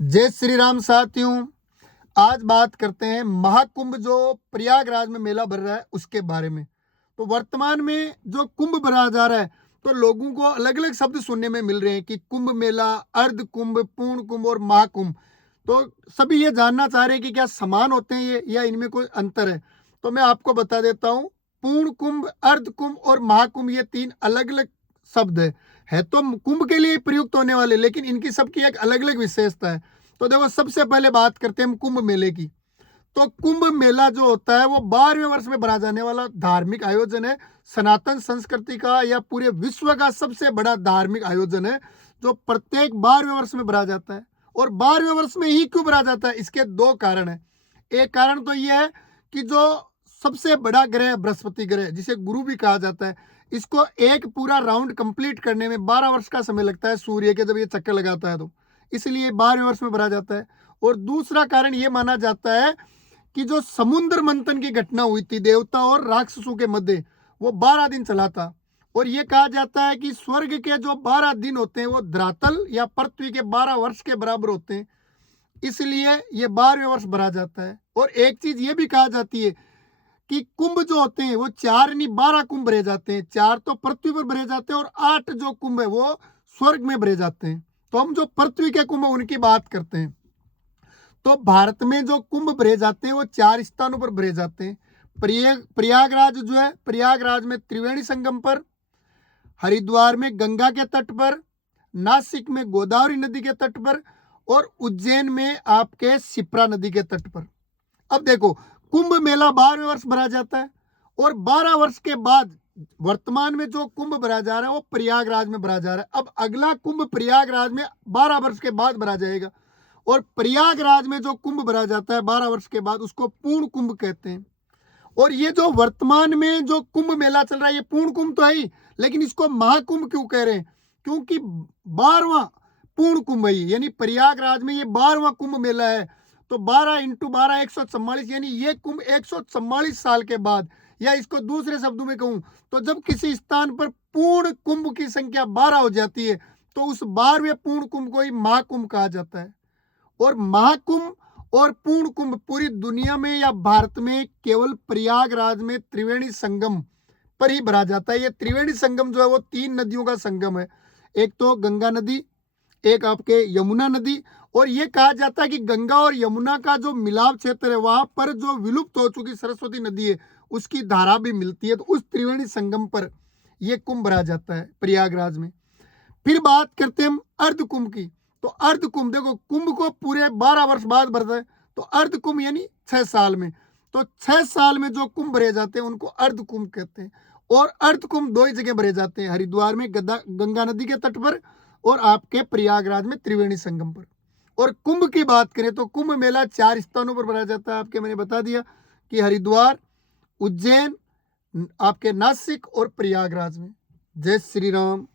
जय श्री राम साथियों। आज बात करते हैं महाकुंभ जो प्रयागराज में मेला भर रहा है उसके बारे में। तो वर्तमान में जो कुंभ भरा जा रहा है तो लोगों को अलग अलग शब्द सुनने में मिल रहे हैं कि कुंभ मेला, अर्ध कुंभ, पूर्ण कुंभ और महाकुंभ। तो सभी ये जानना चाह रहे हैं कि क्या समान होते हैं ये या इनमें कोई अंतर है। तो मैं आपको बता देता हूँ, पूर्ण कुंभ, अर्ध कुंभ और महाकुंभ ये तीन अलग अलग शब्द है तो कुंभ के लिए प्रयुक्त होने वाले, लेकिन इनकी सबकी एक अलग अलग विशेषता है। तो देखो, सबसे पहले बात करते हैं हम कुंभ मेले की। तो कुंभ मेला जो होता है वो 12वें वर्ष में भरा जाने वाला धार्मिक आयोजन है। सनातन संस्कृति का या पूरे विश्व का सबसे बड़ा धार्मिक आयोजन है जो प्रत्येक 12वें वर्ष में भरा जाता है। और 12वें वर्ष में ही क्यों भरा जाता है, इसके दो कारण है। एक कारण तो यह है कि जो सबसे बड़ा ग्रह बृहस्पति ग्रह, जिसे गुरु भी कहा जाता है, इसको एक पूरा राउंड कंप्लीट करने में 12 वर्ष का समय लगता है सूर्य के, जब ये चक्कर लगाता है तो इसलिए 12वें वर्ष में भरा जाता है। और दूसरा कारण ये माना जाता है कि जो समुद्र मंथन की घटना हुई थी देवता और राक्षसों के मध्य, वो 12 दिन चला था। और ये कहा जाता है कि स्वर्ग के जो 12 दिन होते हैं वो धरातल या पृथ्वी के 12 वर्ष के बराबर होते हैं, इसलिए ये 12वें वर्ष भरा जाता है। और एक चीज ये भी कहा जाती है कि कुंभ जो होते हैं वो 4 नहीं 12 कुंभ भरे जाते हैं। 4 तो पृथ्वी पर भरे जाते हैं और 8 जो कुंभ है वो स्वर्ग में भरे जाते हैं। तो हम जो पृथ्वी के कुंभ उनकी बात करते हैं। तो भारत में जो कुंभ भरे जाते हैं वो 4 स्थानों पर भरे जाते हैं। प्रयागराज जो है, प्रयागराज में त्रिवेणी संगम पर, हरिद्वार में गंगा के तट पर, नासिक में गोदावरी नदी के तट पर और उज्जैन में आपके शिप्रा नदी के तट पर। अब देखो, कुंभ मेला 12वें वर्ष भरा जाता है और 12 वर्ष के बाद वर्तमान में जो कुंभ भरा जा रहा है वो प्रयागराज में भरा जा रहा है। अब अगला कुंभ प्रयागराज में 12 वर्ष के बाद भरा जाएगा और प्रयागराज में जो कुंभ भरा जाता है 12 वर्ष के बाद उसको पूर्ण कुंभ कहते हैं। और ये जो वर्तमान में जो कुंभ मेला चल रहा है ये पूर्ण कुंभ तो है ही, लेकिन इसको महाकुंभ क्यों कह रहे हैं? क्योंकि 12वां पूर्ण कुंभ है, यानी प्रयागराज में ये 12वां कुंभ मेला है। तो 12 इंटू 12 144, यानी ये कुंभ 144 साल के बाद, या इसको दूसरे शब्दों में कहूं तो जब किसी स्थान पर पूर्ण कुंभ की संख्या 12 हो जाती है तो उस 12वें पूर्ण कुंभ को ही महाकुंभ कहा जाता है। और महाकुंभ और पूर्ण कुंभ पूरी दुनिया में या भारत में केवल प्रयागराज में त्रिवेणी संगम पर ही भरा जाता है। ये त्रिवेणी संगम जो है वो 3 नदियों का संगम है। एक तो गंगा नदी, एक आपके यमुना नदी, और ये कहा जाता है कि गंगा और यमुना का जो मिलाप क्षेत्र है वहां पर जो विलुप्त हो चुकी सरस्वती नदी है उसकी धारा भी मिलती है। तो उस त्रिवेणी संगम पर यह कुंभ भरा जाता है प्रयागराज में। फिर बात करते हैं हम अर्ध कुंभ की। तो अर्ध कुंभ, देखो, कुंभ को पूरे 12 वर्ष बाद भरता है तो अर्ध कुंभ यानी 6 साल में। तो 6 साल में जो कुंभ भरे जाते हैं उनको अर्ध कुंभ कहते हैं। और अर्ध कुंभ 2 ही जगह भरे जाते हैं, हरिद्वार में गंगा नदी के तट पर और आपके प्रयागराज में त्रिवेणी संगम पर। और कुंभ की बात करें तो कुंभ मेला 4 स्थानों पर भरा जाता है। आपके मैंने बता दिया कि हरिद्वार, उज्जैन, आपके नासिक और प्रयागराज में। जय श्री राम।